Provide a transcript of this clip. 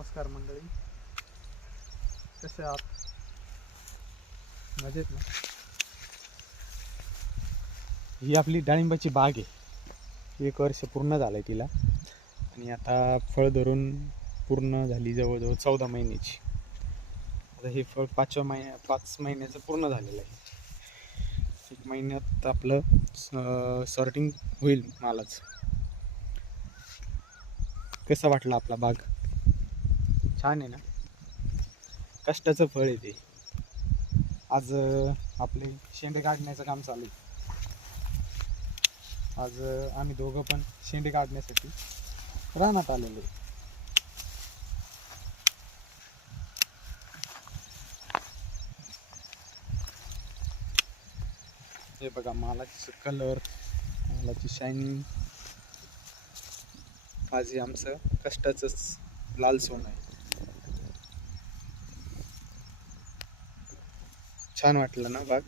नमस्कार मंडळी, कसे आहात? मजेत ना? ही आपली डाळिंबाची बाग आहे. 1 वर्ष पूर्ण झालंय तिला आणि आता फळ धरून पूर्ण झाली जवळजवळ 14 महिन्याची. आता हे फळ 5 महिन्याचं पूर्ण झालेलं आहे. 1 महिन्यात आपलं सॉर्टिंग होईल मालाच. कसा वाटला आपला बाग? छान आहे ना? कष्टाचं फळ आहे ते. आज आपले शेंडे काढण्याचं काम चालू आहे. आज आम्ही दोघं पण शेंडे काढण्यासाठी रानात आलेलो आहे. हे बघा मालाची कलर, मालाची शायनिंग. आज हे आमचं कष्टाचंच लाल सोनं आहे. छान वाटलं ना बाग?